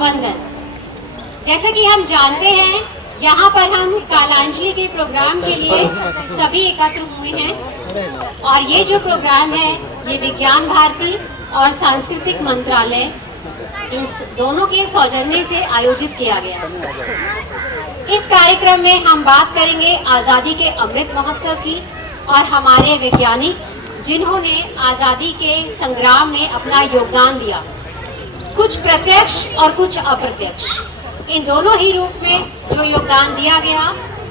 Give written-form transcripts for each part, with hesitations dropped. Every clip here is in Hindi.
वंदन। जैसे कि हम जानते हैं, यहाँ पर हम कालांजलि के प्रोग्राम के लिए सभी एकत्र हुए हैं और ये जो प्रोग्राम है ये विज्ञान भारती और सांस्कृतिक मंत्रालय इस दोनों के सौजन्य से आयोजित किया गया। इस कार्यक्रम में हम बात करेंगे आज़ादी के अमृत महोत्सव की और हमारे वैज्ञानिक जिन्होंने आज़ादी के संग्राम में अपना योगदान दिया, कुछ प्रत्यक्ष और कुछ अप्रत्यक्ष, इन दोनों ही रूप में जो योगदान दिया गया,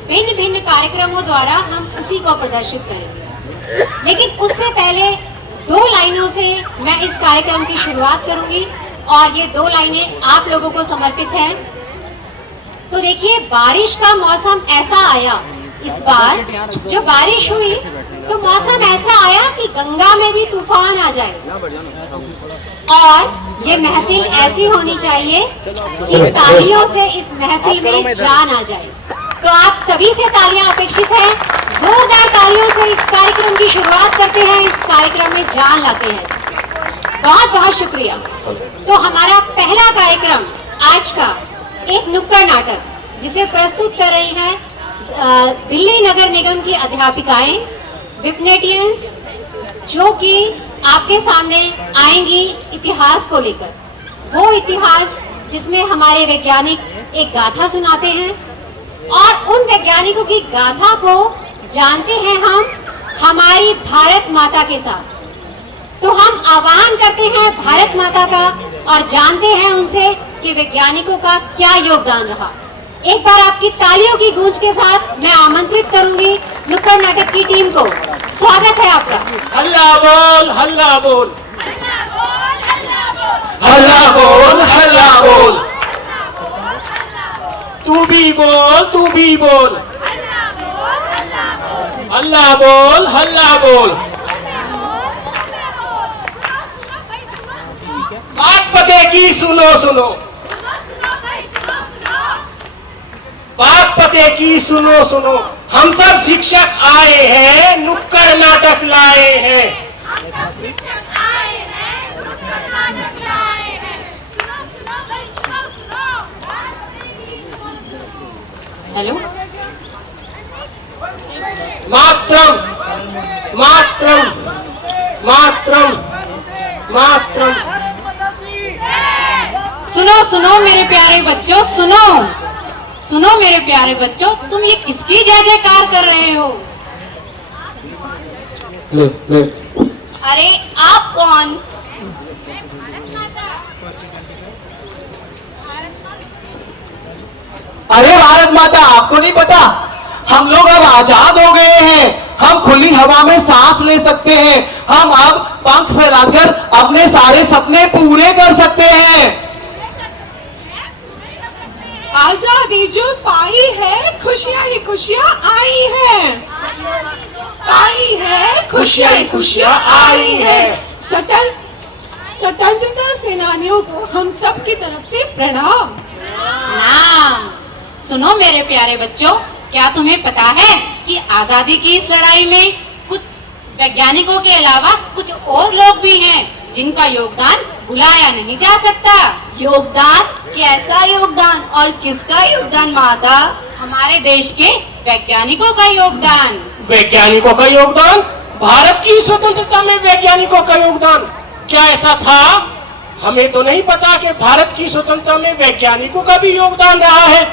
भिन्न भिन्न कार्यक्रमों द्वारा हम उसी को प्रदर्शित करेंगे। लेकिन उससे पहले 2 लाइनों से मैं इस कार्यक्रम की शुरुआत करूंगी और ये 2 लाइनें आप लोगों को समर्पित हैं। तो देखिए, बारिश का मौसम ऐसा आया, इस बार जो बारिश हुई तो मौसम ऐसा आया कि गंगा में भी तूफान आ जाए और ये महफिल ऐसी होनी चाहिए कि तालियों से इस महफिल में जान आ जाए। तो आप सभी से तालियां अपेक्षित हैं, जोरदार तालियों से इस कार्यक्रम की शुरुआत करते हैं, इस कार्यक्रम में जान लाते हैं। बहुत बहुत शुक्रिया। तो हमारा पहला कार्यक्रम आज का एक नुक्कड़ नाटक जिसे प्रस्तुत कर रही हैं दिल्ली नगर निगम की अध्यापिकाएं विपनेटियंस, जो कि आपके सामने आएंगी इतिहास को लेकर। वो इतिहास जिसमें हमारे वैज्ञानिक एक गाथा सुनाते हैं और उन वैज्ञानिकों की गाथा को जानते हैं हम हमारी भारत माता के साथ। तो हम आह्वान करते हैं भारत माता का और जानते हैं उनसे कि वैज्ञानिकों का क्या योगदान रहा। एक बार आपकी तालियों की गूंज के साथ मैं आमंत्रित करूंगी नुक्कड़ नाटक की टीम को। स्वागत है आपका। हल्ला बोल, हल्ला बोल, हल्ला बोल, हल्ला बोल, तू भी बोल, तू भी बोल, हल्ला बोल, हल्ला बोल। बात पते की सुनो सुनो, बात पते की सुनो सुनो, हम सब शिक्षक आए हैं, नुक्कड़ नाटक लाए हैं। हेलो, मात्रम मात्रम मात्रम मात्रम। सुनो सुनो मेरे प्यारे बच्चों, सुनो सुनो मेरे प्यारे बच्चों, तुम ये किसकी जय जयकार कर रहे हो? अरे आप कौन? अरे भारत माता, आपको नहीं पता? हम लोग अब आजाद हो गए हैं, हम खुली हवा में सांस ले सकते हैं, हम अब पंख फैलाकर अपने सारे सपने पूरे कर सकते हैं। आजादी जो पाई है, खुशियां ही खुशियां आई है, पाई है खुशियां ही खुशियां आई है। स्वतंत्रता सेनानियों को हम सब की तरफ से प्रणाम। नाम सुनो मेरे प्यारे बच्चों, क्या तुम्हें पता है कि आजादी की इस लड़ाई में कुछ वैज्ञानिकों के अलावा कुछ और लोग भी हैं जिनका योगदान भुलाया नहीं जा सकता। योगदान? कैसा योगदान और किसका योगदान माता? हमारे देश के वैज्ञानिकों का योगदान। वैज्ञानिकों का योगदान? भारत की स्वतंत्रता में वैज्ञानिकों का योगदान? क्या ऐसा था? हमें तो नहीं पता कि भारत की स्वतंत्रता में वैज्ञानिकों का भी योगदान रहा है।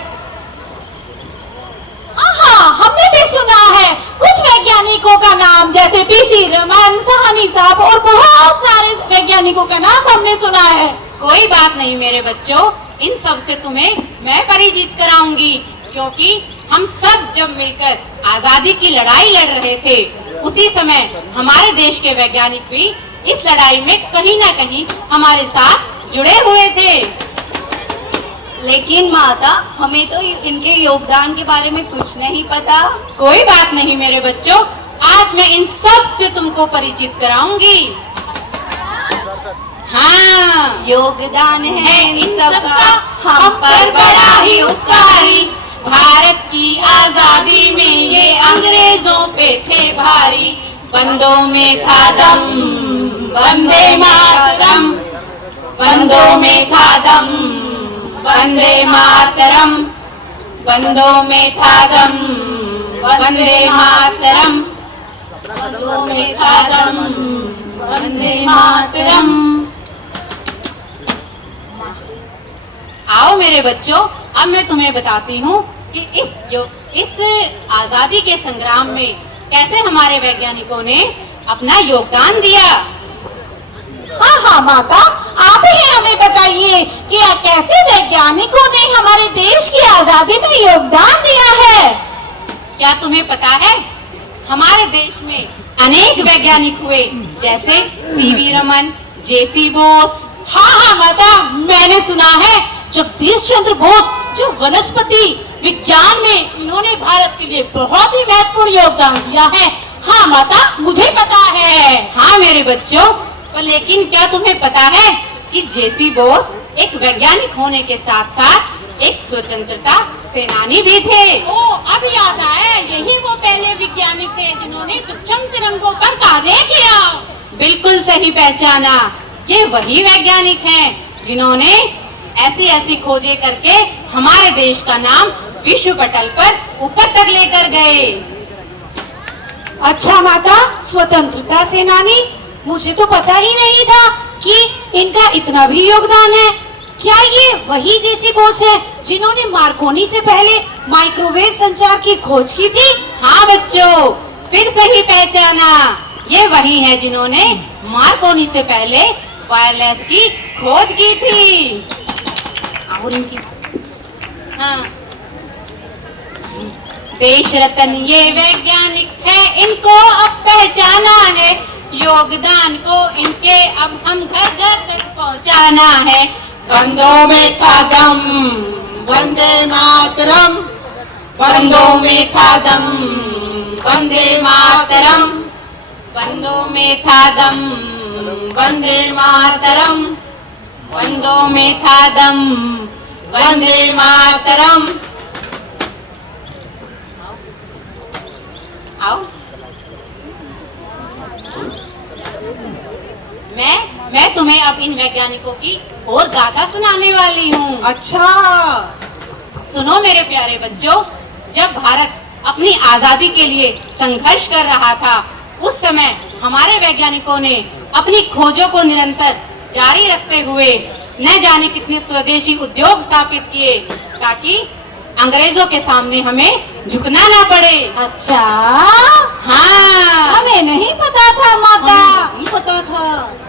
हाँ, हमने भी सुना है कुछ वैज्ञानिकों का नाम, जैसे पीसी रमन, साहनी साहब और बहुत सारे वैज्ञानिकों का नाम हमने सुना है। कोई बात नहीं मेरे बच्चों, इन सब से तुम्हें मैं परिचित कराऊंगी, क्योंकि हम सब जब मिलकर आजादी की लड़ाई लड़ रहे थे, उसी समय हमारे देश के वैज्ञानिक भी इस लड़ाई में कहीं ना कहीं हमारे साथ जुड़े हुए थे। लेकिन माता, हमें तो इनके योगदान के बारे में कुछ नहीं पता। कोई बात नहीं मेरे बच्चों, आज मैं इन सब से तुमको परिचित कराऊंगी। हाँ, योगदान है इन सबका हम पर बड़ा ही उपकारी, भारत की आजादी में ये अंग्रेजों पे थे भारी। बंदों में था दम, वंदे मातरम, बंदों में था दम, वंदे मातरम, बंदों में था दम, वंदे मातरम, बंदों में था दम, वंदे मातरम। आओ मेरे बच्चों, अब मैं तुम्हें बताती हूँ कि इस आजादी के संग्राम में कैसे हमारे वैज्ञानिकों ने अपना योगदान दिया। हाँ हाँ माता, आप ही हमें बताइए कि कैसे वैज्ञानिकों ने हमारे देश की आजादी में योगदान दिया है। क्या तुम्हें पता है, हमारे देश में अनेक वैज्ञानिक हुए, जैसे सीवी रमन, जेसी बोस। हाँ हाँ माता, मैंने सुना है जगदीश चंद्र बोस जो वनस्पति विज्ञान में इन्होंने भारत के लिए बहुत ही महत्वपूर्ण योगदान दिया है। हाँ माता, मुझे पता है। हाँ मेरे बच्चों, पर लेकिन क्या तुम्हें पता है कि जेसी बोस एक वैज्ञानिक होने के साथ साथ एक स्वतंत्रता सेनानी भी थे। ओ, अब याद आया, यही वो पहले वैज्ञानिक थे जिन्होंने सक्षम तिरंगों पर कार्य किया। बिल्कुल सही पहचाना, ये वही वैज्ञानिक हैं जिन्होंने ऐसी ऐसी खोजें करके हमारे देश का नाम विश्व पटल पर ऊपर तक लेकर गए। अच्छा माता, स्वतंत्रता सेनानी, मुझे तो पता ही नहीं था कि इनका इतना भी योगदान है। क्या ये वही जेसी बोस है जिन्होंने मार्कोनी से पहले माइक्रोवेव संचार की खोज की थी? हाँ बच्चों, फिर सही पहचाना, ये वही है जिन्होंने मार्कोनी से पहले वायरलेस की खोज की थी। और इनकी हाँ, देश रत्न ये वैज्ञानिक है, इनको अब पहचाना है, योगदान को इनके अब हम घर घर तक पहुंचाना है। बंदों में था दम, वंदे मातरम, बंदों में था दम, वंदे मातरम, बंदों में था दम, वंदे मातरम, बंदों में था दम, वंदे मातरम। आओ, मैं तुम्हें अब इन वैज्ञानिकों की और गाथा सुनाने वाली हूँ। अच्छा, सुनो मेरे प्यारे बच्चों, जब भारत अपनी आजादी के लिए संघर्ष कर रहा था, उस समय हमारे वैज्ञानिकों ने अपनी खोजों को निरंतर जारी रखते हुए न जाने कितने स्वदेशी उद्योग स्थापित किए, ताकि अंग्रेजों के सामने हमें झुकना ना पड़े। अच्छा, हाँ, हमें नहीं पता था माता। नहीं पता था।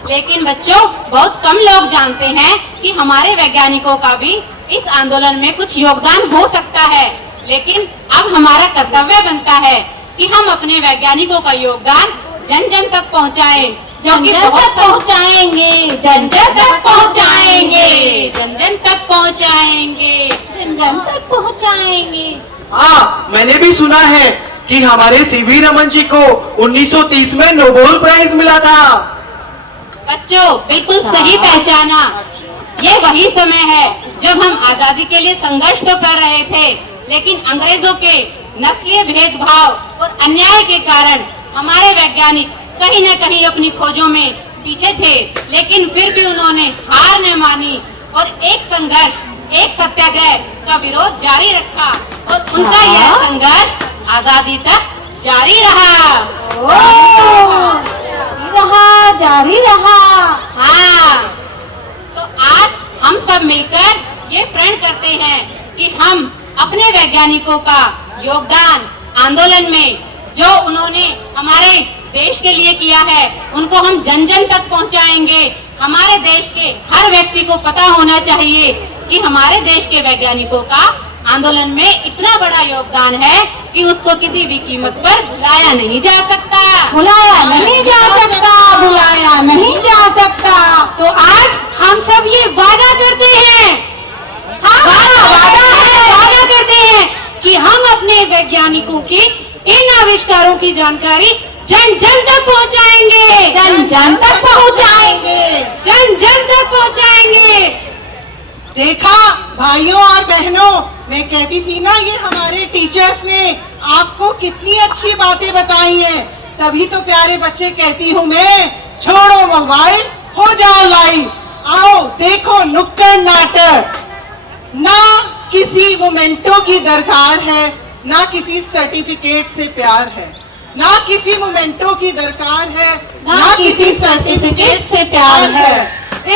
लेकिन बच्चों, बहुत कम लोग जानते हैं कि हमारे वैज्ञानिकों का भी इस आंदोलन में कुछ योगदान हो सकता है। लेकिन अब हमारा कर्तव्य बनता है कि हम अपने वैज्ञानिकों का योगदान जन जन तक पहुंचाएं, जन जन तक पहुंचाएंगे, जन जन तक पहुंचाएंगे, जन जन तक पहुंचाएंगे, जन जन तक पहुंचाएंगे। हाँ, मैंने भी सुना है कि हमारे सीवी रमन जी को 1930 में नोबेल प्राइज मिला था। बच्चों, बिल्कुल सही पहचाना, ये वही समय है जब हम आजादी के लिए संघर्ष तो कर रहे थे, लेकिन अंग्रेजों के नस्लीय भेदभाव और अन्याय के कारण हमारे वैज्ञानिक कहीं न कहीं अपनी खोजों में पीछे थे। लेकिन फिर भी उन्होंने हार न मानी और एक संघर्ष, एक सत्याग्रह का विरोध जारी रखा, और उनका यह संघर्ष आजादी तक जारी रहा। जारी रहा। हाँ, तो आज हम सब मिलकर ये प्रण करते हैं कि हम अपने वैज्ञानिकों का योगदान आंदोलन में जो उन्होंने हमारे देश के लिए किया है, उनको हम जन जन तक पहुंचाएंगे। हमारे देश के हर व्यक्ति को पता होना चाहिए कि हमारे देश के वैज्ञानिकों का आंदोलन में इतना बड़ा योगदान है कि उसको किसी भी कीमत पर भुलाया नहीं जा सकता। भुलाया नहीं जा सकता, भुलाया नहीं जा सकता। तो आज हम सब ये वादा करते हैं, वादा करते हैं कि हम अपने वैज्ञानिकों की इन आविष्कारों की जानकारी जन जन तक पहुंचाएंगे, जन जन तक पहुंचाएंगे, जन जन तक पहुंचाएंगे। देखा भाइयों और बहनों, मैं कहती थी ना, ये हमारे टीचर्स ने आपको कितनी अच्छी बातें बताई हैं। तभी तो प्यारे बच्चे कहती हूँ मैं, छोड़ो मोबाइल, हो जाओ लाइव, आओ देखो नुक्कड़ नाटक। किसी मोमेंटो की दरकार है, ना किसी सर्टिफिकेट से प्यार है। ना किसी मोमेंटो की दरकार है, ना किसी सर्टिफिकेट से प्यार है।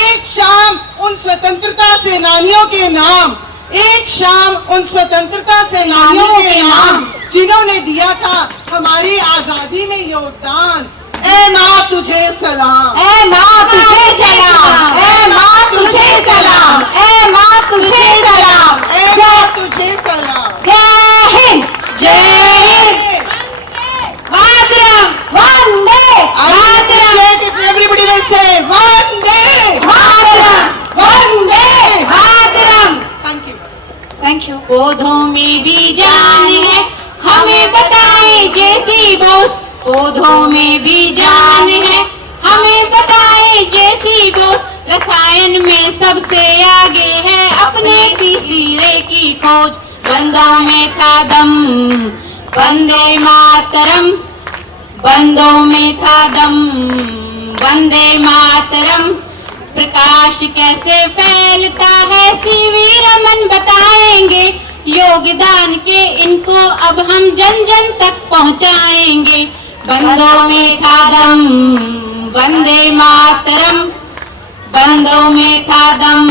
एक शाम उन स्वतंत्रता सेनानियों के नाम, एक शाम उन स्वतंत्रता सेनानियों के नाम जिन्होंने दिया था हमारी आजादी में योगदान। ए माँ तुझे सलाम, ए माँ तुझे सलाम, ए माँ तुझे सलाम, ए माँ तुझे सलाम। ए माँ तुझे सलाम। जय हिंद, जय हिंद, मातरम, Vande Mataram, If everybody will say Vande Mataram, Vande Mataram. Thank you. Thank you. पौधों में भी जान है, हमें बताए जैसी बोस। पौधों में भी जान है, हमें बताए जैसी बोस। रसायन में सबसे आगे है अपने तीसरे की खोज। बंदों में था दम, वंदे मातरम, बंदों में था दम, वंदे मातरम। प्रकाश कैसे फैलता है सीवी रमन बताएंगे। योगदान के इनको अब हम जन जन तक पहुंचाएंगे। बंदों में था दम, वंदे मातरम, बंदों में था दम,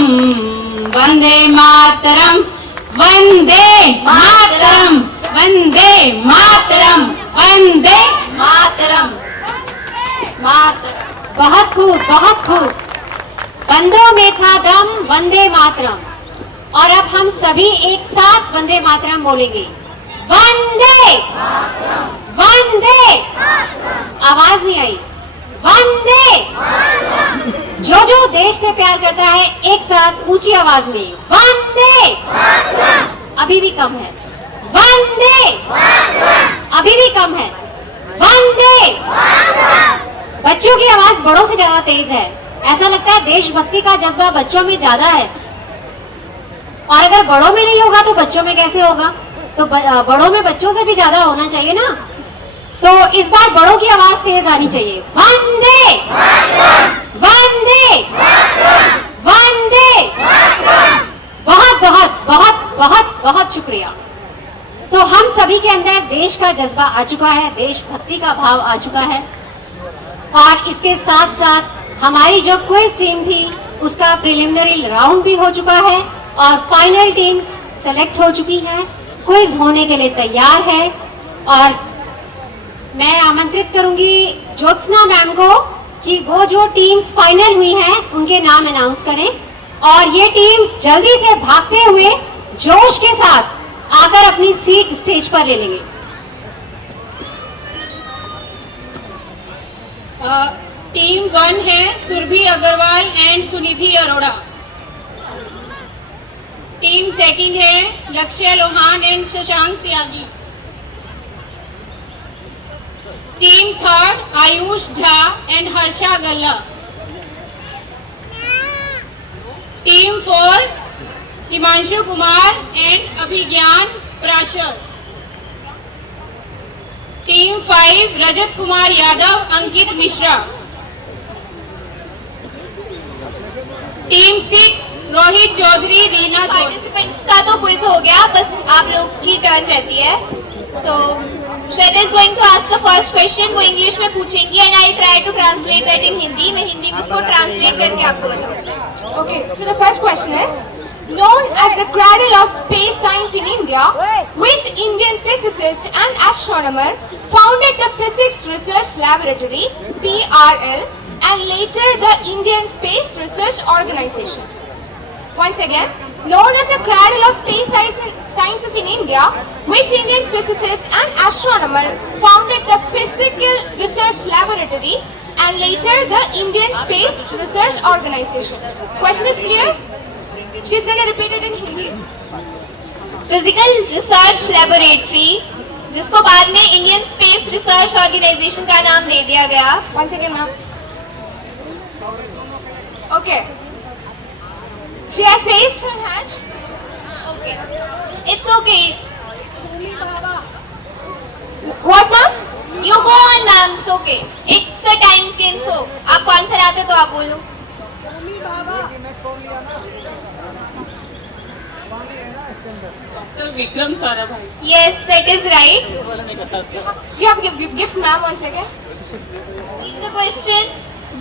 वंदे मातरम, वंदे मातरम, वंदे मातरम, वंदे मातरम, मातरम। बहुत खूब, बहुत खूब। बंदों में था दम, वंदे मातरम। और अब हम सभी एक साथ वंदे मातरम बोलेंगे। वंदे, वंदे, आवाज नहीं आई। वंदे, जो जो देश से प्यार करता है एक साथ ऊंची आवाज में वंदे। अभी भी कम है। वंदे, अभी भी कम है। वंदे। बच्चों की आवाज बड़ों से ज्यादा तेज है। ऐसा लगता है देशभक्ति का जज्बा बच्चों में ज्यादा है। और अगर बड़ों में नहीं होगा तो बच्चों में कैसे होगा? तो बड़ों में बच्चों से भी ज्यादा होना चाहिए ना। तो इस बार बड़ों की आवाज तेज आनी चाहिए। वंदे, वंदे, वंदे। बहुत बहुत बहुत बहुत बहुत शुक्रिया। तो हम सभी के अंदर देश का जज्बा आ चुका है, देशभक्ति का भाव आ चुका है। और इसके साथ साथ हमारी जो क्विज टीम थी उसका प्रिलिमिनरी राउंड भी हो चुका है और फाइनल टीम्स सेलेक्ट हो चुकी हैं, क्विज होने के लिए तैयार है। और मैं आमंत्रित करूंगी ज्योत्सना मैम को कि वो जो टीम्स फाइनल हुई हैं उनके नाम अनाउंस करें और ये टीम्स जल्दी से भागते हुए जोश के साथ आकर अपनी सीट स्टेज पर ले लेंगे। टीम 1 है सुरभि अग्रवाल एंड सुनिधि अरोड़ा। टीम 2 है Lakshya Lohan and Shashank Tyagi. Team 3 Ayush Jha and Harsha Galla. Team 4 Himanshu Kumar and Abhigyan Prashar. Team 5 Rajat Kumar Yadav Ankit Mishra. Team 6 Rohit Chaudhary Reena Chaudhary. Participants का तो क्विज हो गया, बस आप लोग की टर्न रहती है। So Shweta is going to ask the first question. वो इंग्लिश में पूछेंगी and I try to translate that in Hindi. मैं हिंदी में उसको ट्रांसलेट करके आपको बताऊंगी। Okay, so the first question is, known as the cradle of space science in India, which Indian physicist and astronomer founded the Physics Research Laboratory (PRL) and later the Indian Space Research Organization? Once again, known as the cradle of space sciences in India, which Indian physicist and astronomer founded the Physical Research Laboratory and later the Indian Space Research Organization? Question is clear? She's going to repeat it in Hindi. Physical research laboratory, जिसको बाद में इंडियन स्पेस रिसर्च ऑर्गेनाइजेशन का नाम दे दिया गया। Once again, ma'am. Okay. She has raised her hand. Okay, it's okay, What, ma'am? You go on ma'am, it's okay, it's a time game. So आपको आंसर आते तो आप बोलो। Vikram Sarabhai. Yes, that is right. You have gift, ma'am. 1 second. The question: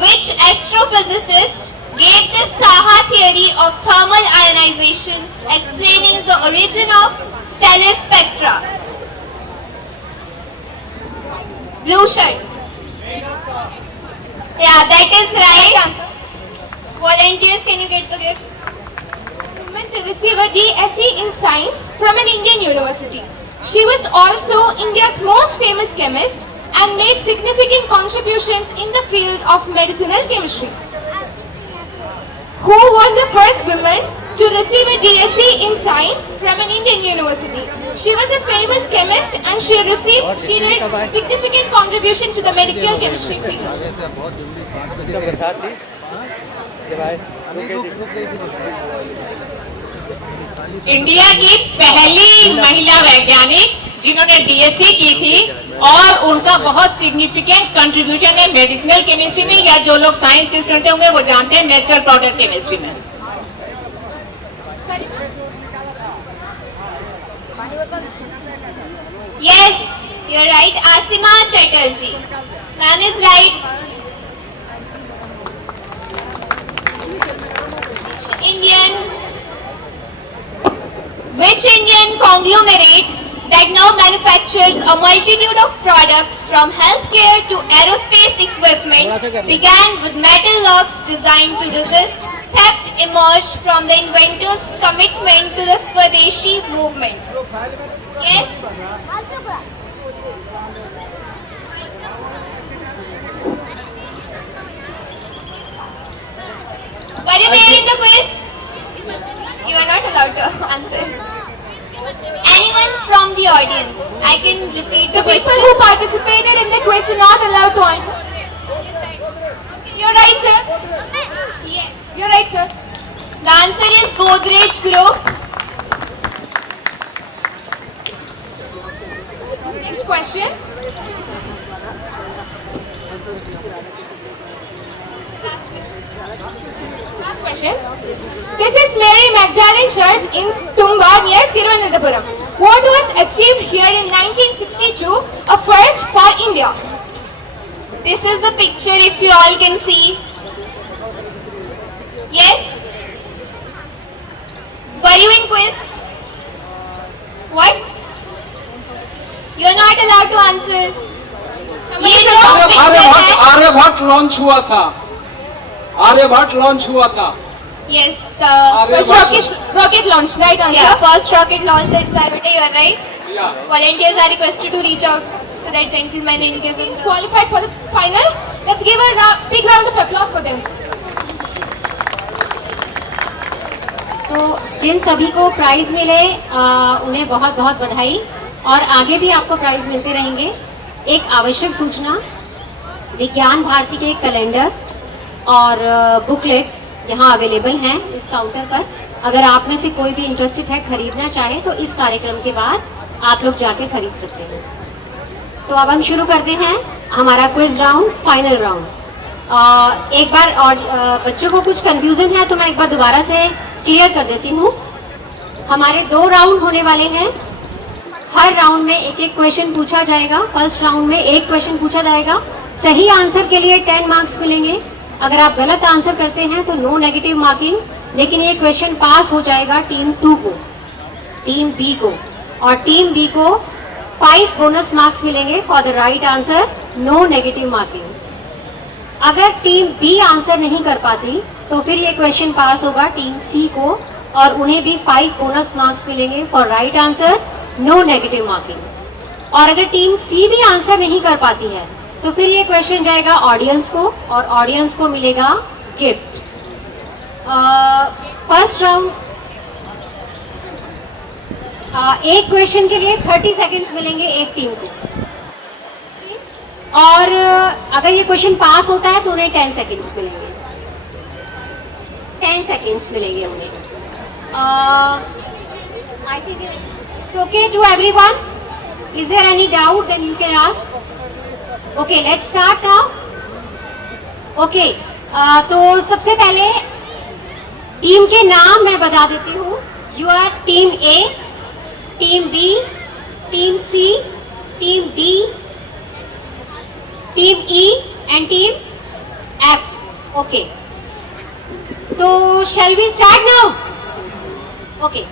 which astrophysicist gave the Saha theory of thermal ionization, explaining the origin of stellar spectra? Blue shirt. Yeah, that is right. Answer. Volunteers, can you get the gifts? Woman to receive a DSc in science from an Indian university. She was also India's most famous chemist and made significant contributions in the field of medicinal chemistry. Who was the first woman to receive a DSc in science from an Indian university? She was a famous chemist and she did significant contribution to the medical chemistry field. India की पहली महिला वैज्ञानिक जिन्होंने डीएससी की थी और उनका बहुत सिग्निफिकेंट कंट्रीब्यूशन है मेडिसिनल केमिस्ट्री में, या जो लोग साइंस के स्टूडेंट होंगे वो जानते हैं नेचुरल प्रोडक्ट केमिस्ट्री में. Yes, you're right. Asima Chatterjee. Ma'am is right. Which Indian conglomerate that now manufactures a multitude of products from healthcare to aerospace equipment began with metal locks designed to resist theft emerged from the inventor's commitment to the Swadeshi movement? Yes? Were you there in the quiz? You are not allowed to answer. Anyone from the audience? I can repeat The the question. people who participated in the quiz are not allowed to answer. You're right, sir. Yes. You're right, sir. The answer is Godrej Group. Next question. Last question. This is Mary Magdalene Church in Tumba near Thiruvananthapuram. What was achieved here in 1962, a first for India? This is the picture if you all can see. Yes? Were you in quiz? What? You're not allowed to answer. ये जो picture है, आर्यभट्ट लॉन्च हुआ था. आर्यभट्ट लॉन्च हुआ था. yes, the First rocket launch, right answer? yeah, first rocket launch, that is Sarvate, you are right. Yeah. Volunteers are requested to reach out to that gentleman and give him. Teams qualified for the finals. Let's give a big round of applause for them. तो जिन सभी को प्राइज मिले उन्हें बहुत बहुत बधाई, और आगे भी आपको प्राइज मिलते रहेंगे. एक आवश्यक सूचना, विज्ञान भारती के कैलेंडर और बुकलेट्स यहाँ अवेलेबल हैं इस काउंटर पर. अगर आप में से कोई भी इंटरेस्टेड है खरीदना चाहे तो इस कार्यक्रम के बाद आप लोग जाके खरीद सकते हैं. तो अब हम शुरू करते हैं हमारा क्विज राउंड, फाइनल राउंड. एक बार और बच्चों को कुछ कंफ्यूजन है तो मैं एक बार दोबारा से क्लियर कर देती हूँ. हमारे 2 राउंड होने वाले हैं. हर राउंड में एक एक क्वेश्चन पूछा जाएगा. फर्स्ट राउंड में एक क्वेश्चन पूछा जाएगा. सही आंसर के लिए 10 मार्क्स मिलेंगे. अगर आप गलत आंसर करते हैं तो नो नेगेटिव मार्किंग, लेकिन ये क्वेश्चन पास हो जाएगा टीम 2 को, टीम बी को, और टीम बी को 5 बोनस मार्क्स मिलेंगे for the right answer, no negative marking. अगर टीम बी आंसर नहीं कर पाती तो फिर ये क्वेश्चन पास होगा टीम सी को, और उन्हें भी 5 बोनस मार्क्स मिलेंगे for right answer, no negative marking. और अगर टीम सी भी आंसर नहीं कर पाती है तो फिर ये क्वेश्चन जाएगा ऑडियंस को, और ऑडियंस को मिलेगा गिफ्ट. फर्स्ट राउंड, एक क्वेश्चन के लिए 30 सेकंड्स मिलेंगे एक टीम को, और अगर ये क्वेश्चन पास होता है तो उन्हें 10 सेकंड्स मिलेंगे. 10 सेकंड्स मिलेंगे उन्हें. I think it's okay to everyone. Is there any doubt then you can ask. Okay, let's start now. Okay, तो सबसे पहले टीम के नाम मैं बता देती हूँ. You are team A, team B, team C, team D, team E and team F. Okay. So shall we start now? Okay.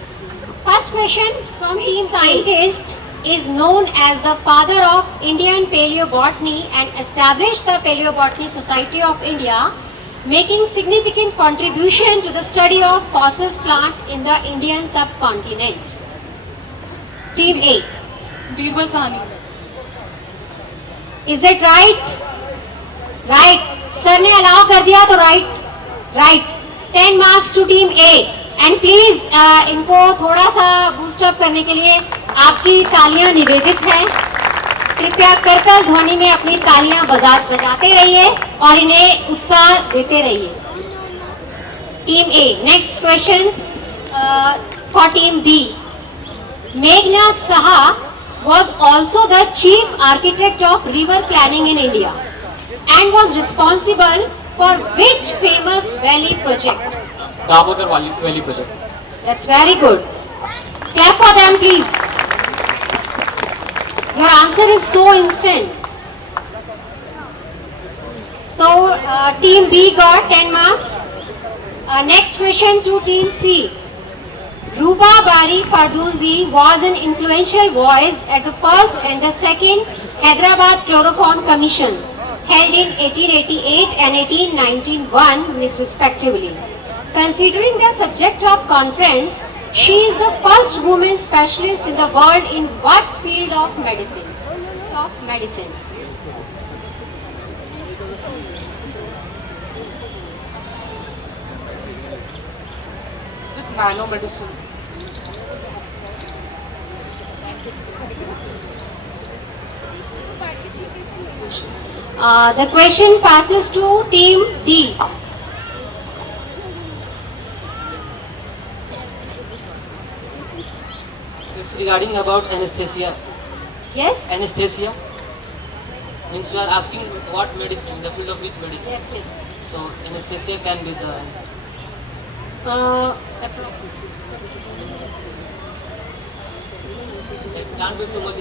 First question from team scientist is known as the father of Indian paleobotany and established the Paleobotany Society of India, making significant contribution to the study of fossils plant in the Indian subcontinent. Team A. Birbal Sahni. Is it right? Right. Sir ने अलाउ कर दिया तो right. 10 marks to team A. And please इनको थोड़ा सा बूस्ट अप करने के लिए आपकी तालियां निवेदित हैं. कृपया कर ध्वनि में अपनी तालियां बजाते रहिए और इन्हें उत्साह देते रहिए. Team A. Next question for team B. Meghnad Saha was also the chief architect of river planning in India and was responsible for which famous valley project? Damodar valley project. That's very good. Clap for them, please. Your answer is so instant. So, team B got 10 marks. Next question to team C. Ruba Bari Farduzi was an influential voice at the first and the second Hyderabad Chloroform Commissions held in 1888 and 1891 respectively. Considering the subject of conference, she is the first woman specialist in the world in what field of medicine? Is it nanomedicine? The question passes to team D. It's regarding about anesthesia. Yes? Anesthesia means you are asking what medicine, the field of which medicine. Yes, please. So anesthesia can be the answer. It can't be too much.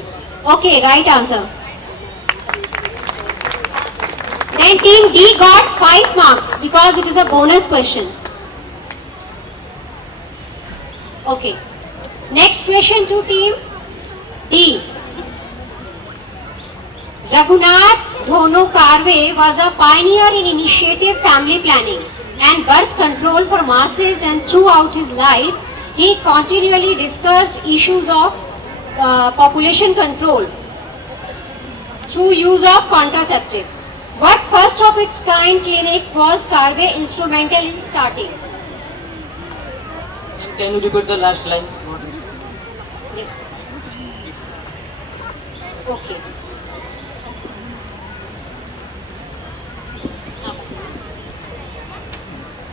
Okay, right answer. Then team D got 5 marks because it is a bonus question. Okay. Next question to team D. Raghunath Dhono Karve was a pioneer in initiative family planning and birth control for masses, and throughout his life he continually discussed issues of population control through use of contraceptive. What first of its kind clinic was Karve instrumental in starting? And can you repeat the last line? Yes. Okay.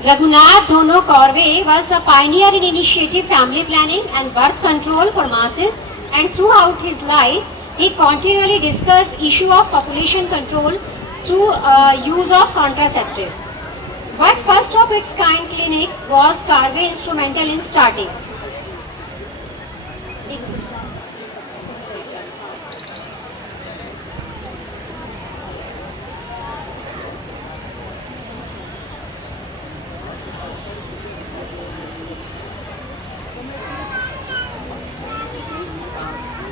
Raghunath Dhono Karve was a pioneer in initiative family planning and birth control for masses, and throughout his life he continually discussed issue of population control through use of contraceptive. What first of its kind clinic was Karve instrumental in starting?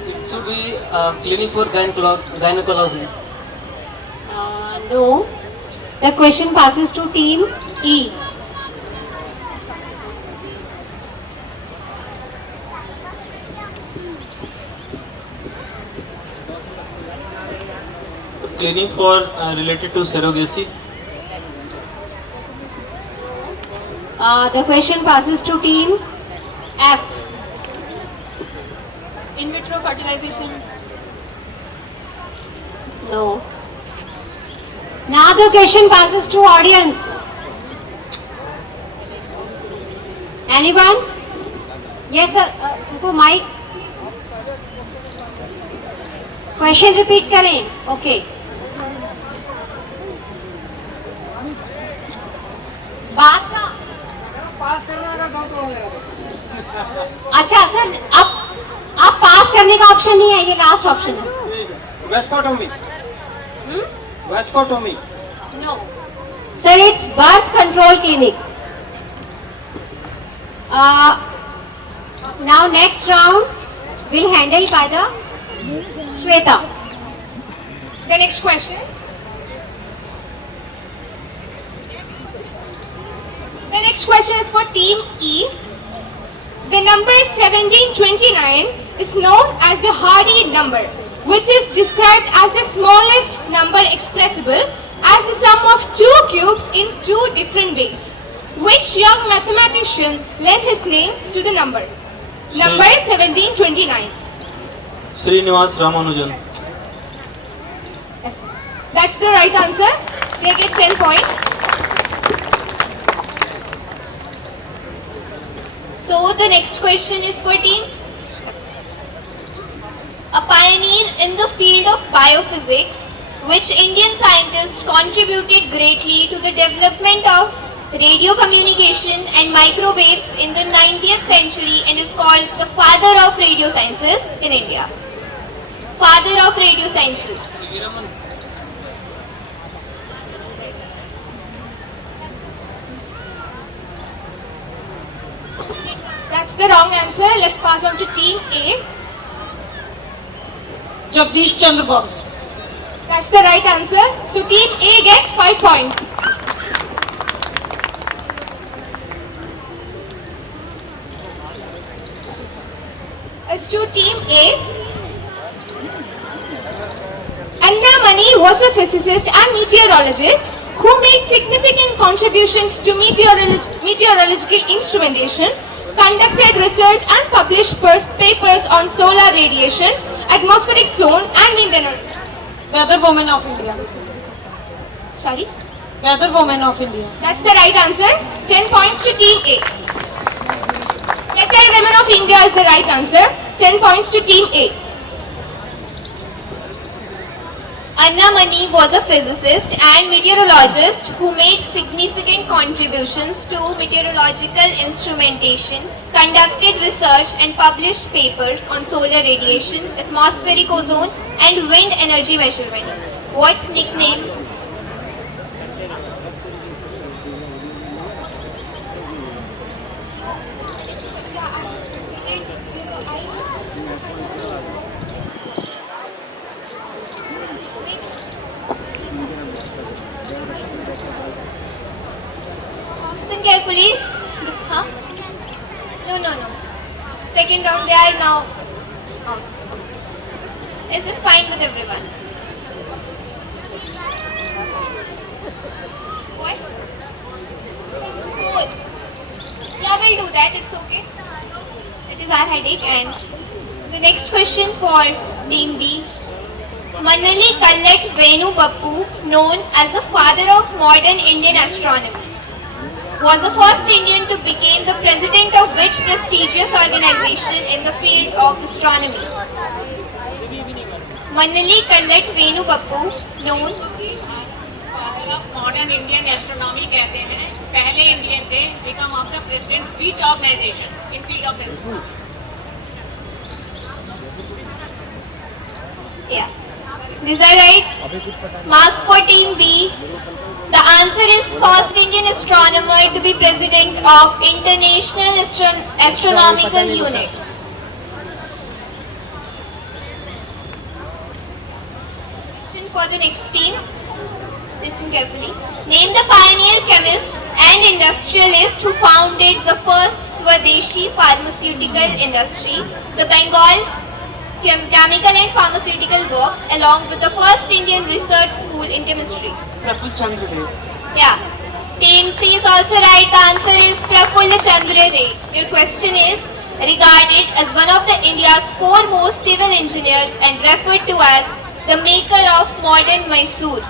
It should be a clinic for gynecology. No. The question passes to team E. Clinic for related to surrogacy. The question passes to team F. In vitro fertilization. No. Now the question passes to audience. Anyone? Yes sir. उनको mic. Question repeat करें. Okay. बात का. पास करना अगर तो अच्छा सर, आप पास करने का ऑप्शन नहीं है, ये लास्ट ऑप्शन है। Vasectomy, vasectomy. No sir, it's birth control clinic. Now next round will handle by the Shweta. The next question. The next question is for Team E. The number 1729 is known as the Hardy number, which is described as the smallest number expressible as the sum of two cubes in two different ways. Which young mathematician lent his name to the number? Number 1729. Srinivas Ramanujan. Yes, sir. That's the right answer. They get 10 points. So the next question is for team. A pioneer in the field of biophysics, which Indian scientist contributed greatly to the development of radio communication and microwaves in the 19th century and is called the father of radio sciences in India. Father of radio sciences. That's the wrong answer. Let's pass on to Team A. Jagdish Chandra Bose. That's the right answer. So Team A gets 5 points. As to Team A, Anna Mani was a physicist and meteorologist who made significant contributions to meteorological instrumentation, conducted research and published papers on solar radiation, atmospheric zone and wind energy. Weather women of India. Sorry? Weather women of India. That's the right answer. 10 points to Team A. Weather Women of India is the right answer. 10 points to Team A. Anna Mani was a physicist and meteorologist who made significant contributions to meteorological instrumentation, conducted research and published papers on solar radiation, atmospheric ozone and wind energy measurements. What nickname? Listen carefully. Huh? No. Second round, they are now out. Is this fine with everyone? What? Cool. Yeah, we'll do that. It's okay. That is our headache. And the next question for Team B. Manali Kallat Venu Bappu, known as the father of modern Indian astronomy, was the first Indian to become the president of which prestigious organization in the field of astronomy? Manali Kallat Venu Bappu, known father of modern Indian astronomy कहते हैं, पहले इंडियन थे become of the president which organization in field of astronomy. Yeah. These are right. Marks for Team B. The answer is first Indian astronomer to be president of International Astronomical Unit. Question for the next team. Listen carefully. Name the pioneer chemist and industrialist who founded the first Swadeshi pharmaceutical industry, the Bengal Chemical and Pharmaceutical Works, along with the first Indian research school in chemistry. Prafulla Chandra Ray. Yeah. Team C is also right. The answer is Prafulla Chandra Ray. Your question is regarded as one of the India's foremost civil engineers and referred to as the maker of modern Mysore.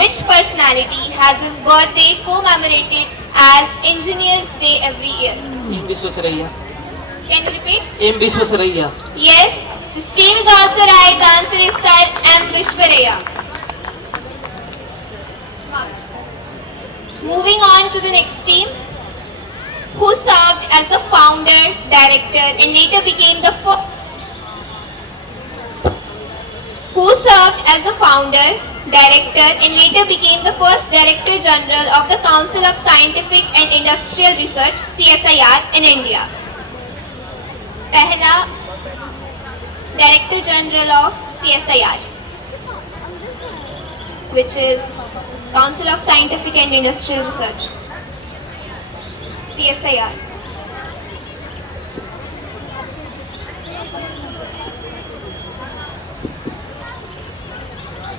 Which personality has his birthday commemorated as Engineers Day every year? M. Visvesvaraya. Can you repeat? M. Visvesvaraya. Yes. This team is also right. The answer is Sir M. Vishwaraya. Moving on to the next team. who served as the founder, director, and later became the first Director General of the Council of Scientific and Industrial Research (CSIR) in India. पहला Director General of CSIR, which is Council of Scientific and Industrial Research, CSIR.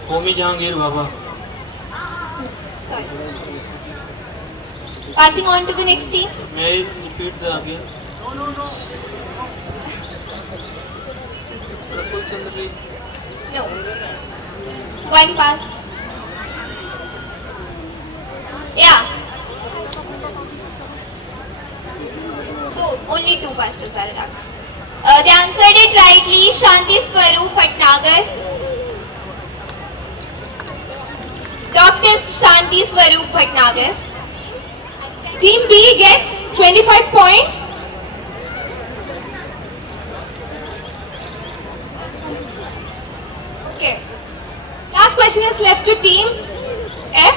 Homi Jehangir Bhabha. Sorry. Passing on to the next team. May I repeat the again? Praful Chandra रे. No. Going past. Yeah. Only two passes are allowed. They answered it rightly. Shanti Swaroop Bhatnagar. Dr. Shanti Swaroop Bhatnagar. Team B gets 25 points. Okay. Last question is left to Team F.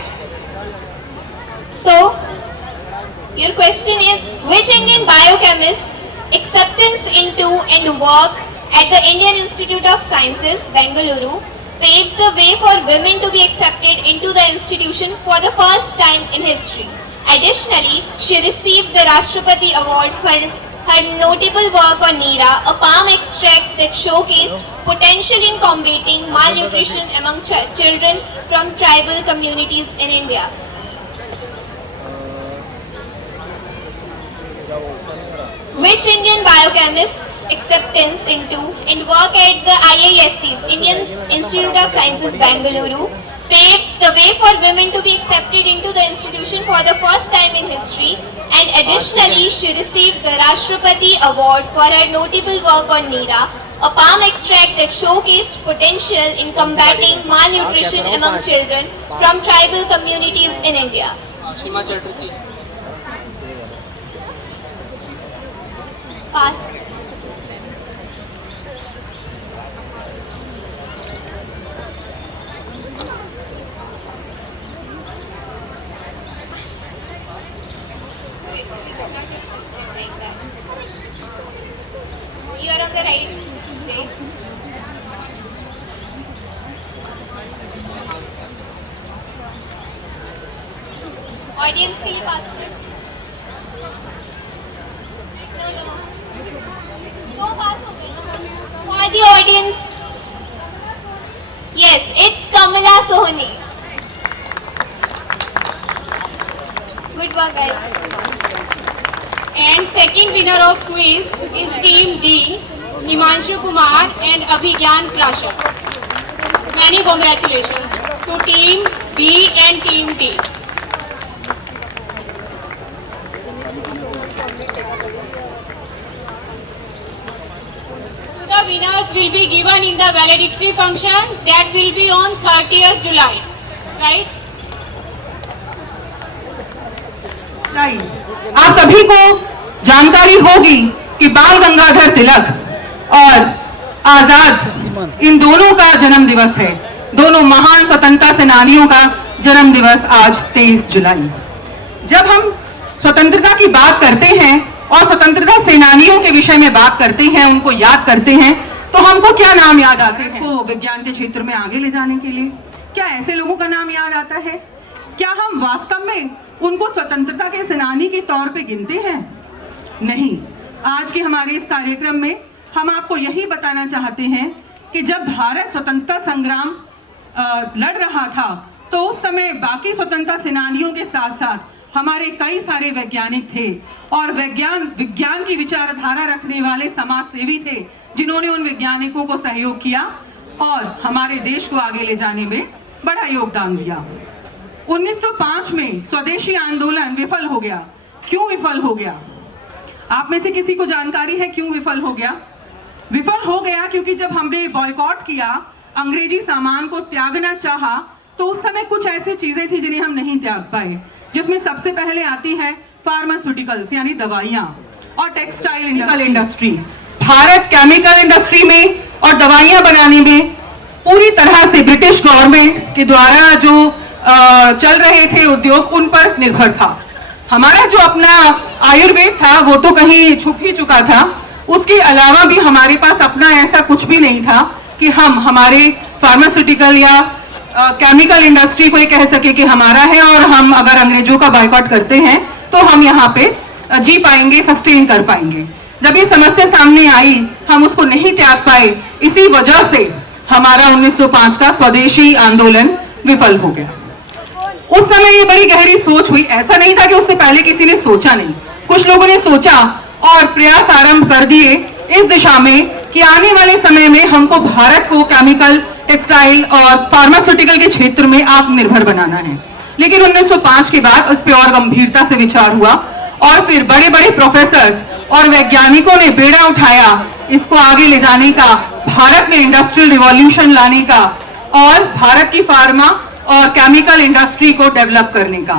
So, your question is, which Indian biochemist's acceptance into and work at the Indian Institute of Sciences, Bengaluru, paved the way for women to be accepted into the institution for the first time in history. Additionally, she received the Rashtrapati Award for her notable work on Neera, a palm extract that showcased potential in combating malnutrition among children from tribal communities in India. Which Indian biochemist's acceptance into and work at the IISC's, Indian Institute of Sciences, Bengaluru, paved the way for women to be accepted into the institution for the first time in history, and additionally she received the Rashtrapati Award for her notable work on Neera, a palm extract that showcased potential in combating malnutrition among children from tribal communities in India. Seema Chatterjee. Pass. You are on the right. Okay. Audience के लिए pass करें. For the audience, yes, it's Kamala Sohani. Good work, guys. And second winner of quiz is Team D, Himanshu Kumar and Abhigyan Prashar. Many congratulations to Team B and Team D. The winners will be given in the valedictory function that will be on 30th July, right? आप सभी को जानकारी होगी कि बाल गंगाधर तिलक और आजाद इन दोनों का जन्म दिवस है. दोनों महान स्वतंत्रता सेनानियों का जन्म दिवस आज 23 जुलाई. जब हम स्वतंत्रता की बात करते हैं और स्वतंत्रता सेनानियों के विषय में बात करते हैं, उनको याद करते हैं, तो हमको क्या नाम याद आते हैं? तो विज्ञान के क्षेत्र में आगे ले जाने के लिए क्या ऐसे लोगों का नाम याद आता है? क्या हम वास्तव में उनको स्वतंत्रता के सेनानी के तौर पे गिनते हैं? नहीं. आज के हमारे इस कार्यक्रम में हम आपको यही बताना चाहते हैं कि जब भारत स्वतंत्रता संग्राम लड़ रहा था तो उस समय बाकी स्वतंत्रता सेनानियों के साथ साथ हमारे कई सारे वैज्ञानिक थे और विज्ञान की विचारधारा रखने वाले समाज सेवी थे जिन्होंने उन वैज्ञानिकों को सहयोग किया और हमारे देश को आगे ले जाने में बड़ा योगदान दिया. 1905 में स्वदेशी आंदोलन विफल हो गया. क्यों विफल हो गया? आप में से किसी को जानकारी है क्यों विफल हो गया? विफल हो गया क्योंकि जब हमने बॉयकॉट किया, अंग्रेजी सामान को त्यागना चाहा, तो उस समय कुछ ऐसी चीजें थी जिन्हें हम नहीं त्याग पाए, जिसमें सबसे पहले आती है फार्मास्यूटिकल्स यानी दवाइयां और textile industry. Bharat chemical industry में और दवाइयां बनाने में पूरी तरह से ब्रिटिश गवर्नमेंट के द्वारा जो चल रहे थे उद्योग उन पर निर्भर था। हमारा जो अपना आयुर्वेद था वो तो कहीं छुप ही चुका था। उसके अलावा भी हमारे पास अपना ऐसा कुछ भी नहीं था कि हम हमारे फार्मास्यूटिकल या केमिकल इंडस्ट्री को ये कह सके कि हमारा है और हम अगर अंग्रेजों का बायकॉट करते हैं तो हम यहाँ पे जी पाएंगे, सस्टेन कर पाएंगे। जब ये समस्या सामने आई हम उसको नहीं त्याग पाए, इसी वजह से हमारा 1905 का स्वदेशी आंदोलन विफल हो गया। उस समय ये बड़ी गहरी सोच हुई, ऐसा नहीं था कि उससे पहले किसी ने सोचा नहीं, कुछ लोगों ने सोचा और प्रयास आरंभ कर दिए इस दिशा में कि आने वाले समय में हमको भारत को केमिकल, टेक्सटाइल और फार्मास्यूटिकल के क्षेत्र में आत्मनिर्भर बनाना है। लेकिन 1905 के बाद उस पर और गंभीरता से विचार हुआ और फिर बड़े बड़े प्रोफेसर्स और वैज्ञानिकों ने बेड़ा उठाया इसको आगे ले जाने का, भारत में इंडस्ट्रियल रिवॉल्यूशन लाने का और भारत की फार्मा और केमिकल इंडस्ट्री को डेवलप करने का।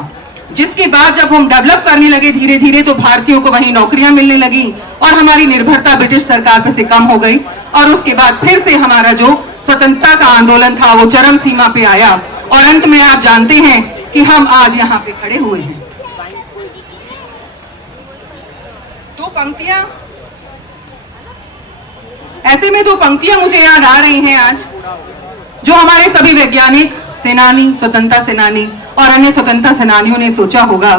जिसके बाद जब हम डेवलप करने लगे धीरे धीरे तो भारतीयों को वहीं नौकरियां मिलने लगी और हमारी निर्भरता ब्रिटिश सरकार पे से कम हो गई और उसके बाद फिर से हमारा जो स्वतंत्रता का आंदोलन था वो चरम सीमा पे आया और अंत में आप जानते हैं कि हम आज यहाँ पे खड़े हुए हैं। दो पंक्तियां ऐसे में दो पंक्तियां मुझे याद आ रही हैं आज, जो हमारे सभी वैज्ञानिक, सेनानी, स्वतंत्रता सेनानी और अन्य स्वतंत्रता सेनानियों ने सोचा होगा।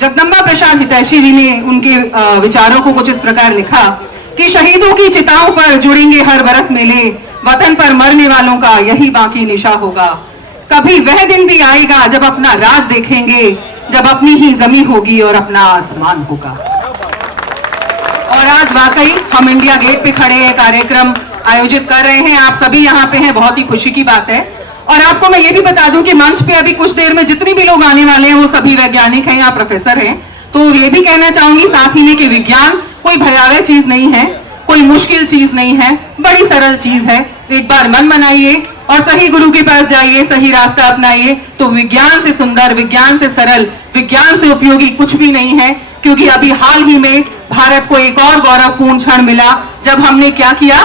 जगदम्बा प्रसाद हितैषी जी ने उनके विचारों को कुछ इस प्रकार लिखा कि शहीदों की चिताओं पर जुड़ेंगे हर बरस मेले, वतन पर मरने वालों का यही बाकी निशा होगा। कभी वह दिन भी आएगा जब अपना राज देखेंगे, जब अपनी ही जमीन होगी और अपना आसमान होगा। और आज वाकई हम इंडिया गेट पे खड़े हैं, कार्यक्रम आयोजित कर रहे हैं, आप सभी यहाँ पे हैं, बहुत ही खुशी की बात है। और आपको मैं ये भी बता दूं कि मंच पे अभी कुछ देर में जितने भी लोग आने वाले हैं वो सभी वैज्ञानिक हैं या प्रोफेसर हैं। तो ये भी कहना चाहूंगी साथ ही में कि विज्ञान कोई भयावह चीज नहीं है, कोई मुश्किल चीज नहीं है, बड़ी सरल चीज है। एक बार मन बनाइए और सही गुरु के पास जाइए, सही रास्ता अपनाइए तो विज्ञान से सुंदर, विज्ञान से सरल, विज्ञान से उपयोगी कुछ भी नहीं है। क्योंकि अभी हाल ही में भारत को एक और गौरवपूर्ण क्षण मिला जब हमने क्या किया,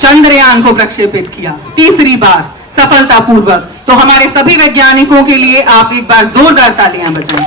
चंद्रयान को प्रक्षेपित किया तीसरी बार सफलतापूर्वक। तो हमारे सभी वैज्ञानिकों के लिए आप एक बार जोरदार तालियां बजाएं।